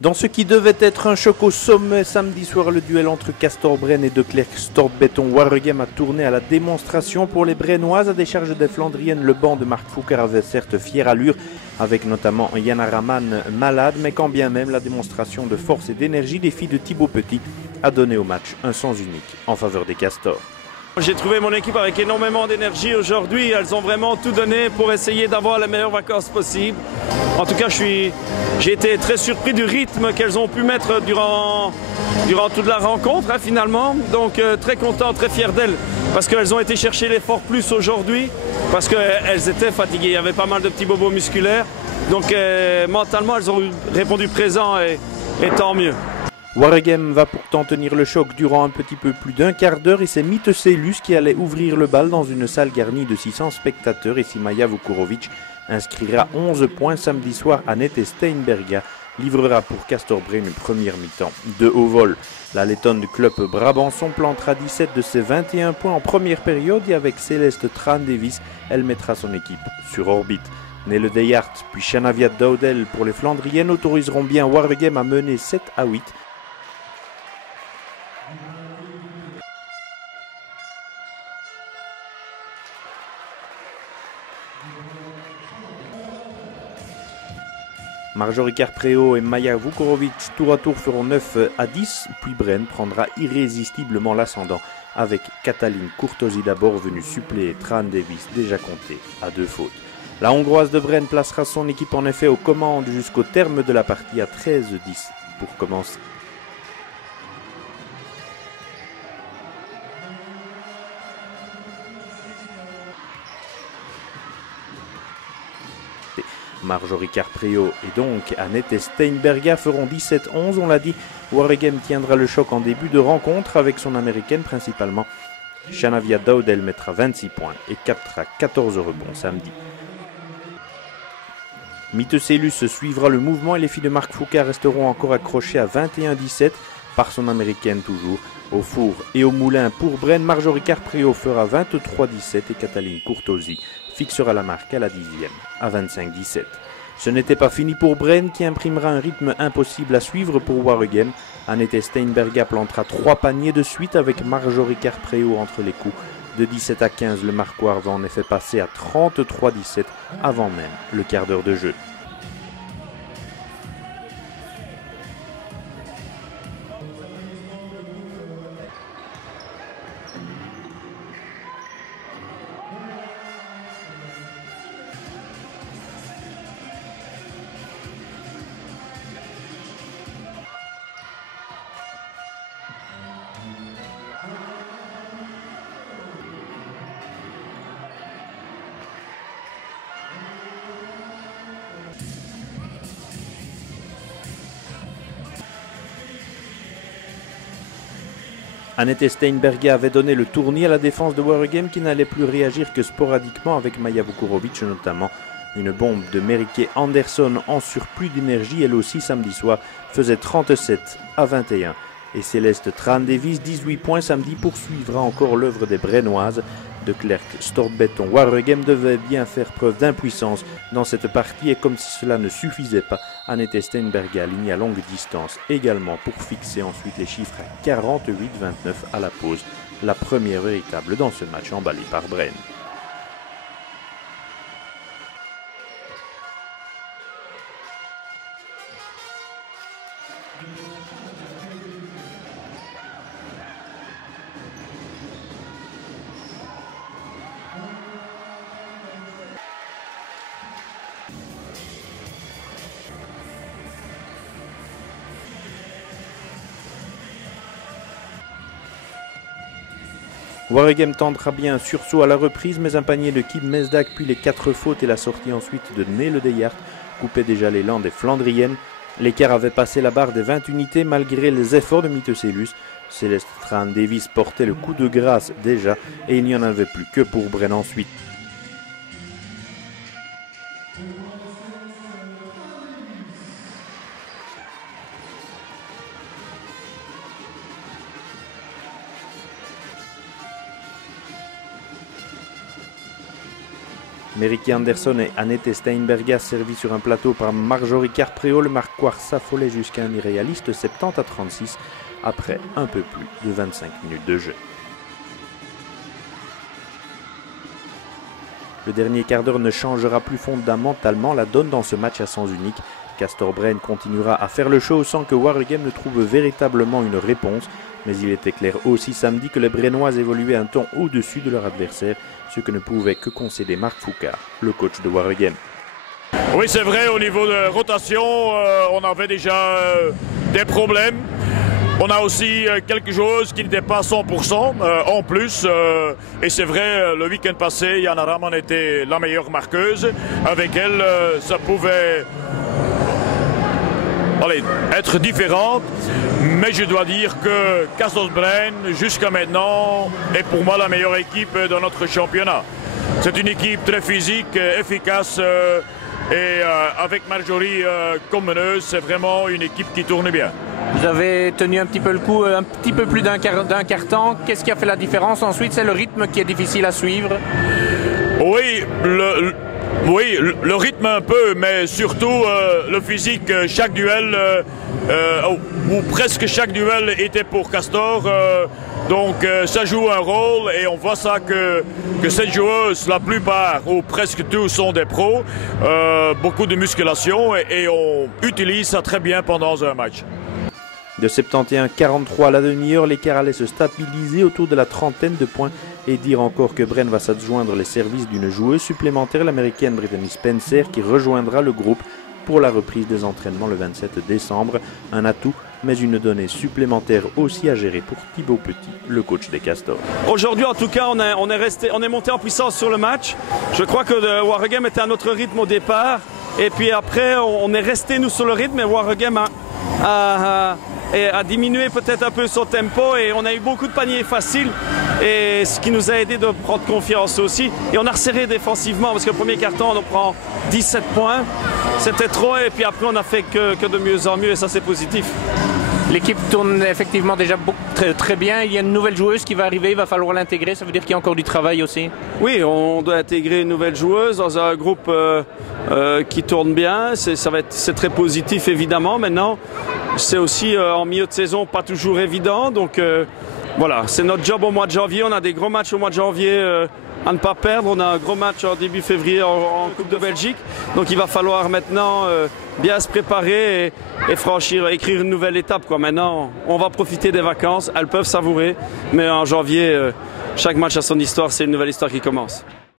Dans ce qui devait être un choc au sommet samedi soir, le duel entre Castor Brenne et De Klerk Stortbéton Waregem a tourné à la démonstration pour les Brennoises. À des charges des Flandriennes, le banc de Marc Foucault avait certes fière allure, avec notamment Yana Raman malade, mais quand bien même la démonstration de force et d'énergie des filles de Thibaut Petit a donné au match un sens unique en faveur des Castors. J'ai trouvé mon équipe avec énormément d'énergie aujourd'hui. Elles ont vraiment tout donné pour essayer d'avoir les meilleures vacances possibles. En tout cas, j'ai été très surpris du rythme qu'elles ont pu mettre durant toute la rencontre, finalement. Donc très content, très fier d'elles, parce qu'elles ont été chercher l'effort plus aujourd'hui, parce qu'elles étaient fatiguées. Il y avait pas mal de petits bobos musculaires. Donc mentalement, elles ont répondu présent et tant mieux. Waregem va pourtant tenir le choc durant un petit peu plus d'un quart d'heure et c'est Miteuselus qui allait ouvrir le bal dans une salle garnie de 600 spectateurs et si Maja Vukurovic inscrira 11 points samedi soir, Annette Steinberga livrera pour Castor Brenne une première mi-temps de haut vol. La lettonne du club Brabançon plantera 17 de ses 21 points en première période et avec Céleste Tran-Davis, elle mettra son équipe sur orbite. Nele Deyart puis Shanavia Daudel pour les Flandriennes autoriseront bien Waregem à mener 7 à 8. Marjorie Carpreo et Maja Vukurovic tour à tour feront 9 à 10, puis Brenne prendra irrésistiblement l'ascendant avec Katalin Courtosi d'abord venue suppléer Tran-Davis déjà compté à 2 fautes. La Hongroise de Brenne placera son équipe en effet aux commandes jusqu'au terme de la partie à 13-10 pour commencer. Marjorie Carpreo et donc Annette Steinberga feront 17-11, on l'a dit. Waregem tiendra le choc en début de rencontre avec son américaine principalement. Shanavia Daudel mettra 26 points et captera 14 rebonds samedi. Miteuselus suivra le mouvement et les filles de Marc Foucault resteront encore accrochées à 21-17 par son américaine toujours. Au four et au moulin pour Brenne, Marjorie Carpreo fera 23-17 et Katalin Courtosi fixera la marque à la 10e à 25-17. Ce n'était pas fini pour Brenne qui imprimera un rythme impossible à suivre pour Waregem. Annette Steinberga plantera 3 paniers de suite avec Marjorie Carpreo entre les coups. De 17 à 15, le Marquois va en effet passer à 33-17 avant même le quart d'heure de jeu. Annette Steinberga avait donné le tournis à la défense de Waregem qui n'allait plus réagir que sporadiquement avec Maja Vukurovic notamment. Une bombe de Merike Andersson en surplus d'énergie, elle aussi samedi soir, faisait 37 à 21. Et Céleste Tran-Davis, 18 points samedi, poursuivra encore l'œuvre des Brennoises. De Klerk Stortbéton Waregem devait bien faire preuve d'impuissance dans cette partie et comme si cela ne suffisait pas, Annette Steinberga aligne à longue distance également pour fixer ensuite les chiffres à 48-29 à la pause, la première véritable dans ce match emballé par Brenne. Waregem tentera bien un sursaut à la reprise, mais un panier de Kim Mesdag, puis les 4 fautes et la sortie ensuite de Nele Deyart coupait déjà l'élan des Flandriennes. L'écart avait passé la barre des 20 unités malgré les efforts de Miteuselus. Céleste Tran-Davis portait le coup de grâce déjà et il n'y en avait plus que pour Brenne ensuite. Merieke Andersson et Annette Steinberga, servis sur un plateau par Marjorie Carpreo, le Marquois s'affolait jusqu'à un irréaliste 70-36 après un peu plus de 25 minutes de jeu. Le dernier quart d'heure ne changera plus fondamentalement la donne dans ce match à sens unique. Castor-Brenne continuera à faire le show sans que Waregem ne trouve véritablement une réponse. Mais il était clair aussi samedi que les Brennois évoluaient un ton au-dessus de leur adversaire, ce que ne pouvait que concéder Marc Foucard, le coach de Waregem. Oui, c'est vrai, au niveau de rotation, on avait déjà des problèmes. On a aussi quelques joueuses qui n'étaient pas 100% en plus. Et c'est vrai, le week-end passé, Yana Raman était la meilleure marqueuse. Avec elle, ça pouvait être différent. Mais je dois dire que Castor-Brenne, jusqu'à maintenant, est pour moi la meilleure équipe de notre championnat. C'est une équipe très physique, efficace. Et avec Marjorie comme meneuse, c'est vraiment une équipe qui tourne bien. Vous avez tenu un petit peu le coup, un petit peu plus d'un quart-temps. Qu'est-ce qui a fait la différence ensuite? C'est le rythme qui est difficile à suivre? Oui, le rythme un peu, mais surtout le physique. Chaque duel, ou presque chaque duel était pour Castor. Donc ça joue un rôle et on voit ça que cette joueuse, la plupart ou presque tous sont des pros, beaucoup de musculation et on utilise ça très bien pendant un match. De 71-43 à la demi-heure, l'écart allait se stabiliser autour de la trentaine de points et dire encore que Brenne va s'adjoindre les services d'une joueuse supplémentaire, l'américaine Brittany Spencer, qui rejoindra le groupe pour la reprise des entraînements le 27 décembre. Un atout, mais une donnée supplémentaire aussi à gérer pour Thibaut Petit, le coach des Castors. Aujourd'hui, en tout cas, on est monté en puissance sur le match. Je crois que Waregem était à notre rythme au départ. Et puis après, on est resté nous sur le rythme et Waregem a diminué peut-être un peu son tempo et on a eu beaucoup de paniers faciles et ce qui nous a aidé de prendre confiance aussi. Et on a resserré défensivement parce que le premier carton on prend 17 points, c'était trop et puis après on a fait que de mieux en mieux et ça c'est positif. L'équipe tourne effectivement déjà très bien. Il y a une nouvelle joueuse qui va arriver, il va falloir l'intégrer. Ça veut dire qu'il y a encore du travail aussi? Oui, on doit intégrer une nouvelle joueuse dans un groupe qui tourne bien. C'est très positif évidemment. Maintenant, c'est aussi en milieu de saison pas toujours évident. Donc voilà, c'est notre job au mois de janvier. On a des gros matchs au mois de janvier à ne pas perdre. On a un gros match en début février en Coupe de Belgique. Donc il va falloir maintenant bien se préparer et écrire une nouvelle étape. Maintenant, on va profiter des vacances. Elles peuvent savourer. Mais en janvier, chaque match a son histoire. C'est une nouvelle histoire qui commence.